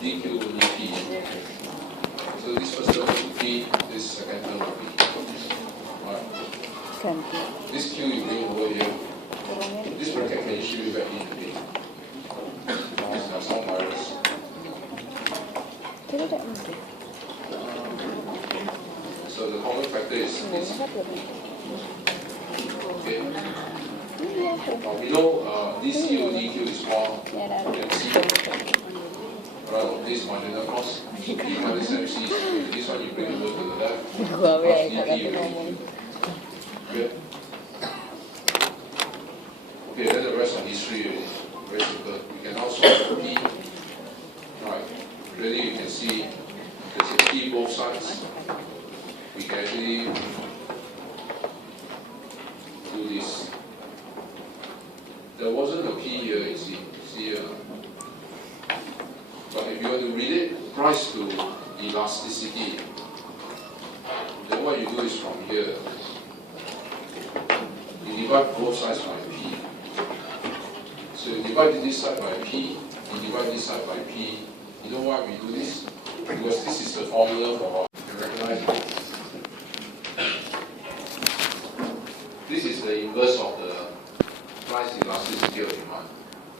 dq will be p. So this first term will be p, this second term will be. Alright. This q you bring over here. This bracket can shift it back in again. That's not virus. So the common factor is this. Okay. We know this q dq is more than c. Right, this marginal cost. So p minus mc is equal to this one, you bring over to the left. Plus dt over dq. Okay. Okay, then the rest on these three already. Very simple. We can now solve for p. Right. Really, you can see there's a p both sides. We can actually do this. There wasn't a p here, you see. But if you want to read it, price to elasticity, then what you do is from here, you divide both sides by p. So you divide this side by p, you divide this side by p. You know why we do this? Because this is the formula for, you recognize it? This is the inverse of the price elasticity of demand.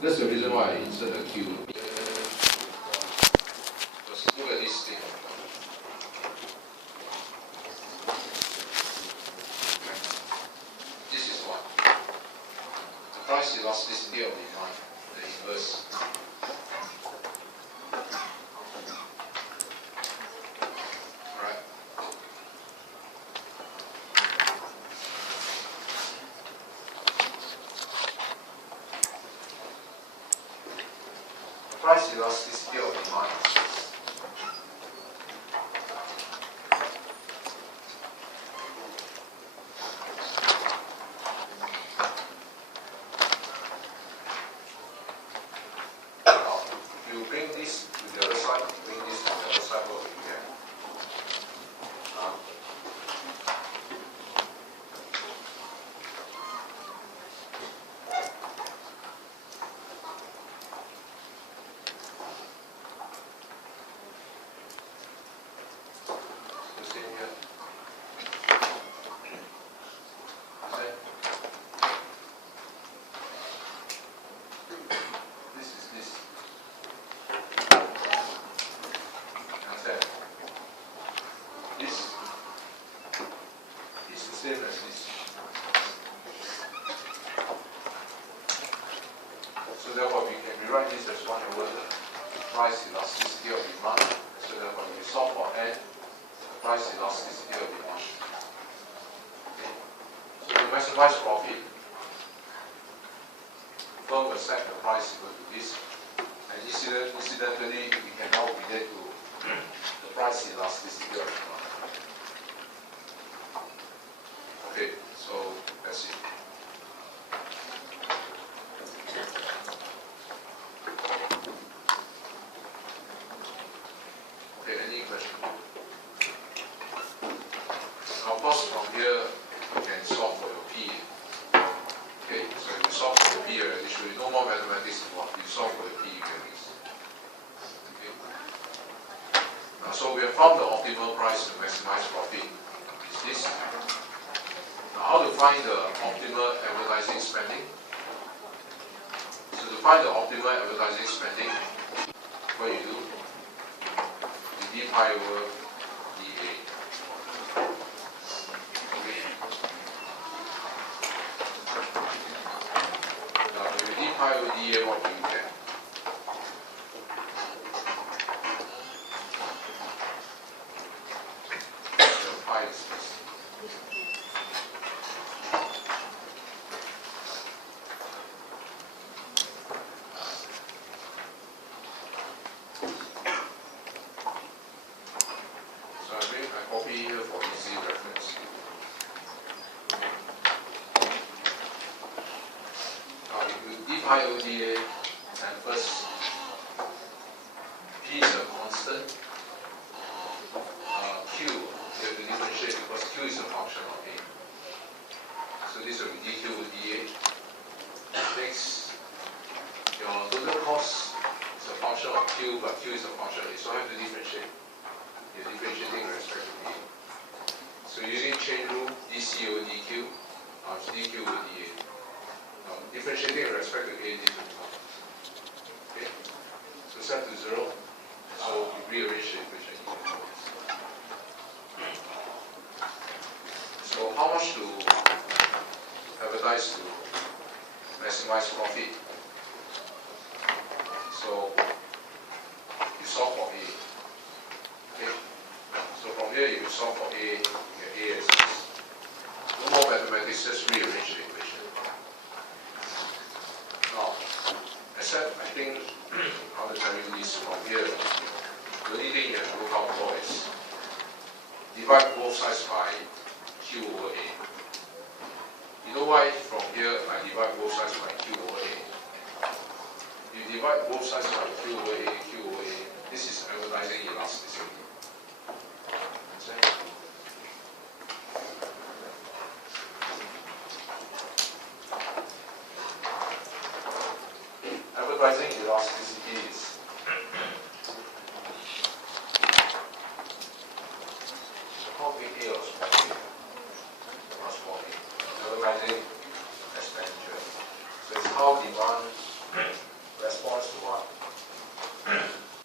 That's the reason why I insert a Q. Just look at this thing. This is what? The price elasticity of demand, the inverse. Alright. The price elasticity of demand. So therefore we can rewrite this as 1 over the price elasticity of demand. So therefore we solve for n, the price elasticity of demand. Okay. So to maximize profit, firm will set the price equal to this. And incidentally, we can now relate to the price elasticity of demand. Okay, so that's it. Okay, any question? Now, of course, from here, you can solve for your P. Okay, so if you solve for your P, there should be no more mathematics involved. You solve for your P, you get this. Okay. Now, so we have found the optimal price to maximize profit. Is this? Now, how to find the optimal advertising spending? So to find the optimal advertising spending, what you do? You d pi over dA. Okay. Now, if you d pi over dA, what do you get? So pi is this. Here for easy reference. Now, if you d pi over dA, and first P is a constant, Q you have to differentiate because Q is a function of A. So this will be dQ over dA. Next, your total cost is a function function of Q, but Q is a function of A, so I have to differentiate. You're differentiating with respect to A. So using chain rule, dC over dQ times dQ over dA. Now, differentiating with respect to A, this will become. Okay? So set to 0. So we rearrange the equation. So how much to advertise to maximize profit? So you solve for A. Okay? So from here, if you solve for A, you get A as this. No more mathematics, just rearrange the equation. Now, except I think after telling this from here, the only thing you have to look out for is divide both sides by Q over A. You know why from here I divide both sides by Q over A? You divide both sides by Q over A, Q over A. This is advertising elasticity. Understand? Advertising elasticity is how big A or small A? Or small A. Advertising expenditure. So it's how demand responds to what?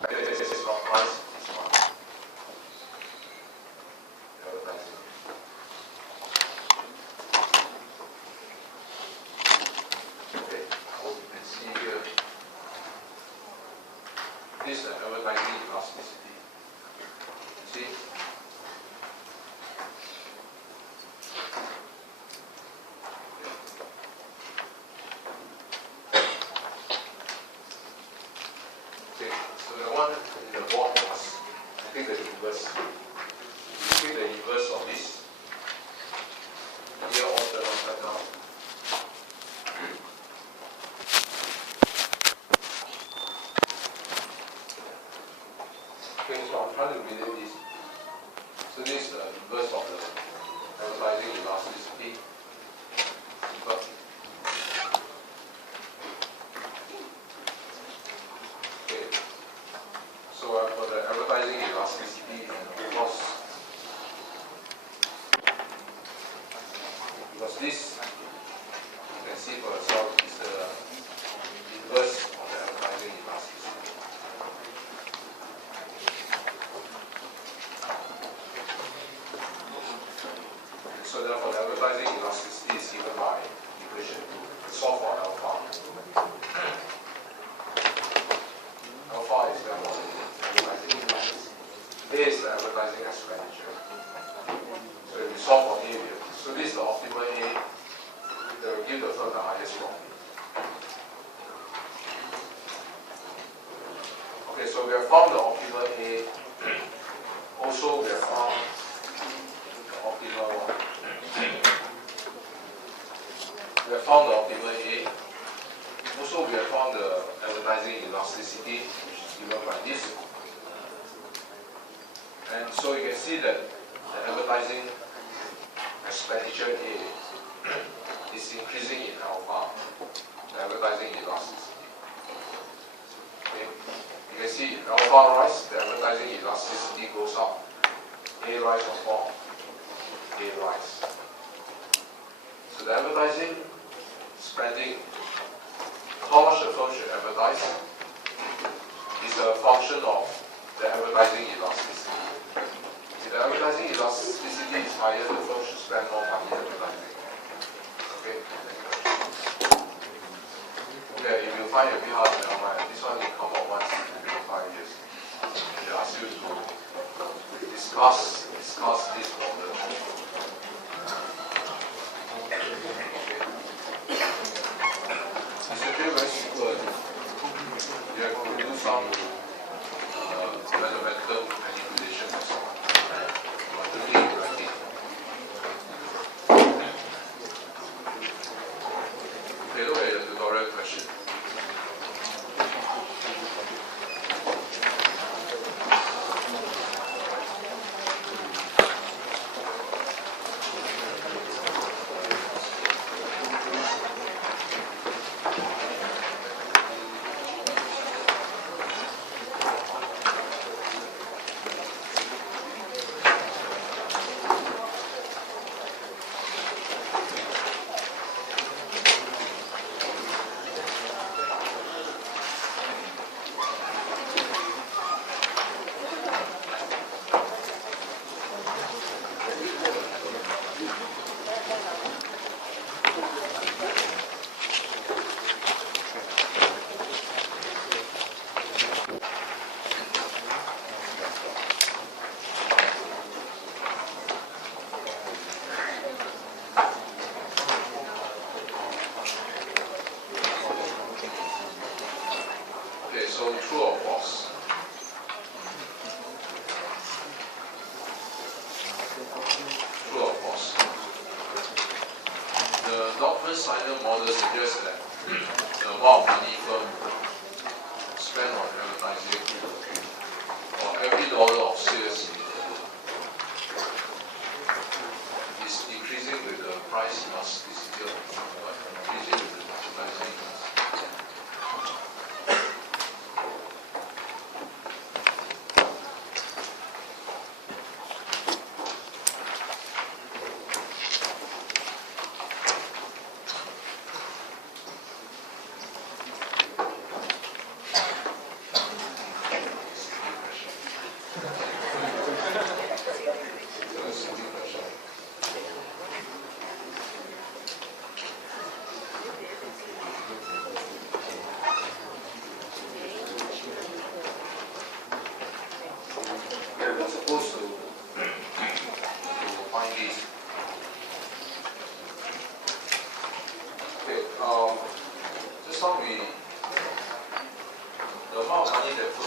This is not price, it's what? Advertising. Okay, I hope you can see here. This is advertising elasticity. You see? Okay, so the one in the board was, I think the inverse. You take the inverse of this. Here all turn upside down. Okay, so I'm trying to relate this. So this is the inverse of the advertising elasticity. But okay, so for the advertising elasticity, and of course, because this, you can see for yourself, is the inverse of the advertising elasticity. So therefore, the advertising elasticity is given by equation 2. Solve for alpha. Alpha is the advertising elasticity. A is the advertising expenditure. So if we solve for A, so this is the optimal A. That will give the firm the highest profit. Okay, so we have found the optimal A. Also, we have found the optimal one. We have found the optimal A. Also, we have found the advertising elasticity, which is given by this. And so you can see that the advertising expenditure A is increasing in alpha, the advertising elasticity. Okay. You can see if alpha rise, the advertising elasticity goes up. A rise or fall, A rise. So the advertising spending, how much the firm should advertise, is a function of the advertising elasticity. If the advertising elasticity is higher, the firm should spend more money advertising. Okay. Okay, if you find it a bit hard, never mind. This one will come out once in 5 years. They ask you to discuss this problem. It's actually very simple. You are going to do some mathematical manipulation or something. Okay, look at the tutorial question.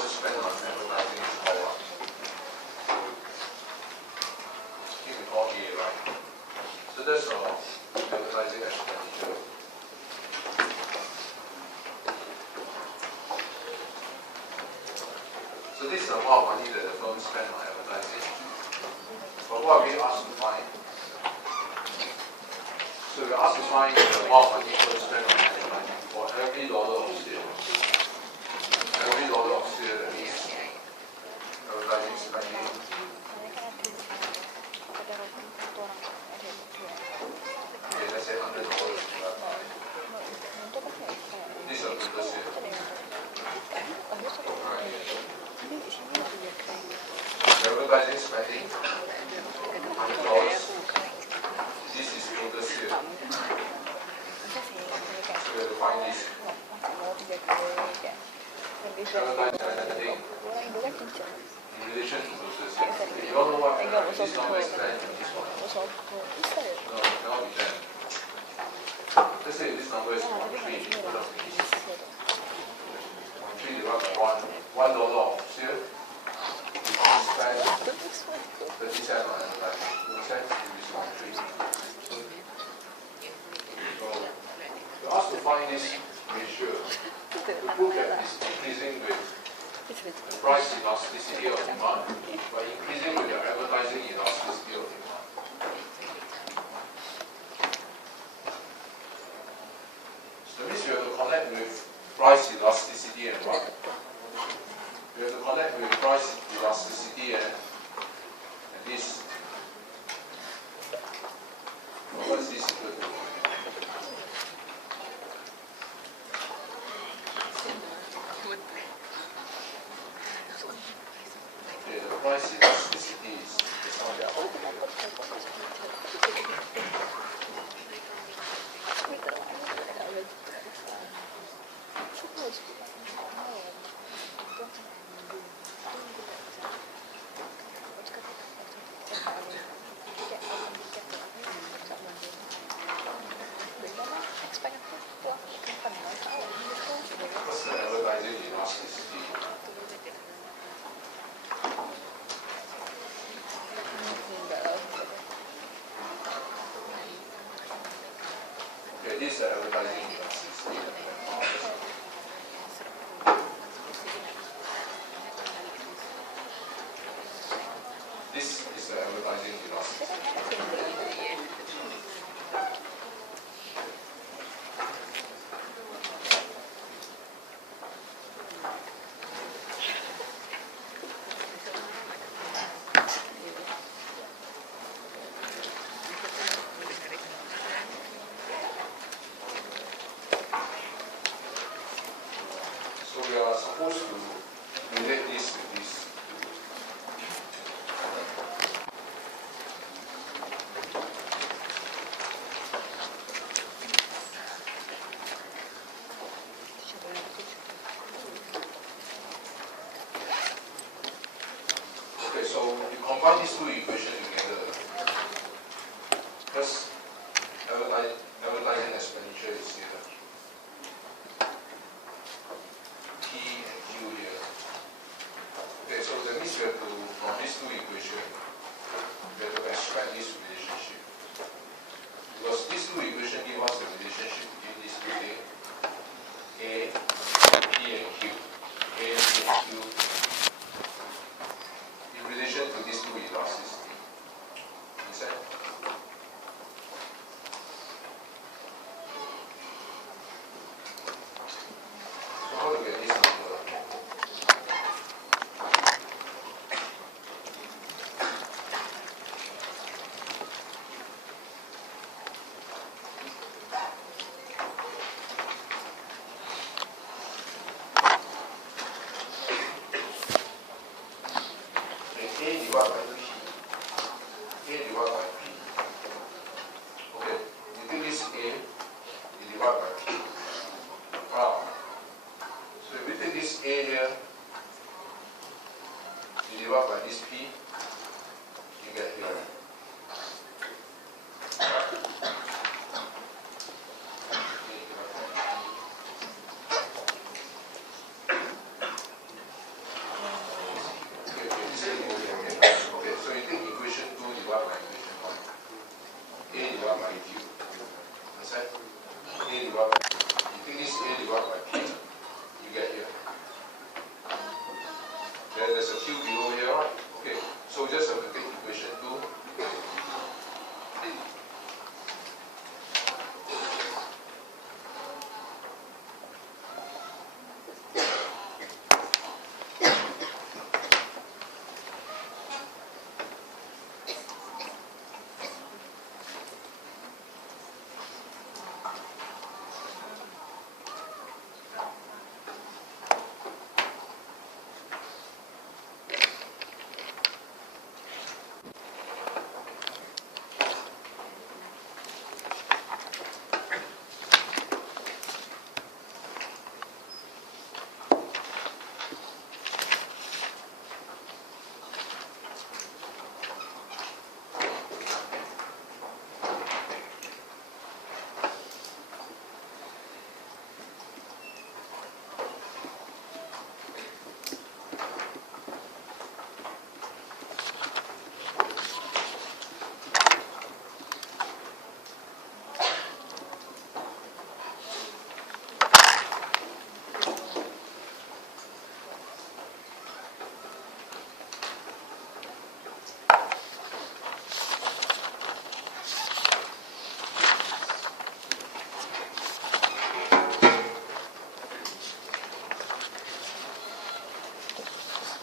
going to spend on advertising is all up. Here we call A, right? So that's our advertising expenditure. So this is the amount of money that the firm spent on advertising. But what are we asked to find? So we're asked to find the amount of money firm spent on advertising for every dollar of sale. Every dollar of sale, that means advertising spending. Okay, let's say $100. This is a total sale. Right. Advertising spending, $100. This is total sale. So we have to find this. Advertising spending in relation to total sale. Okay, you all know what this number is 10 and this one. No, it cannot be 10. Let's say this number is 1.3. Put up this. 1.3 divided by $1 of sale. Spend 30 cents on advertising. 2 cents is 1.3. So you asked to find this ratio to prove that it's increasing with the price elasticity of demand, but increasing with the advertising elasticity of demand. So that means we have to connect with price elasticity and what? We have to connect with price elasticity and this. Well, what is this equal to? Okay, the price elasticity is not that one. What's the advertising elasticity? Okay, this is the advertising elasticity. This is the advertising elasticity. So we are supposed to relate this with this. Okay, so you combine these two equations together. First, advertising expenditure is here. P and Q here. Okay, so that means we have to, from these two equations, we have to extract this relationship. Because these two equations give us the relationship between these two things. A, P and Q. A, P and Q. In relation to these two elasticity. Understand? So how to get this number? A divided by P. A divided by P. Okay, you take this A, you divide by P. Wow. So if we take this A here, you divide by this P, you get here. there's a Q below here, right? Okay, so just have to take equation 2.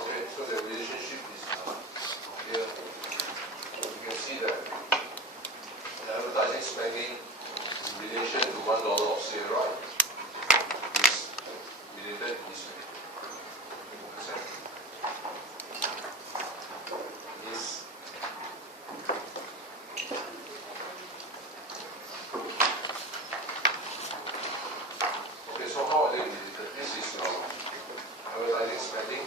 Okay, so the relationship is here. You can see that the advertising spending in relation to $1 of sale, right, is related in this way. Is okay, so how are they related? This is your advertising spending.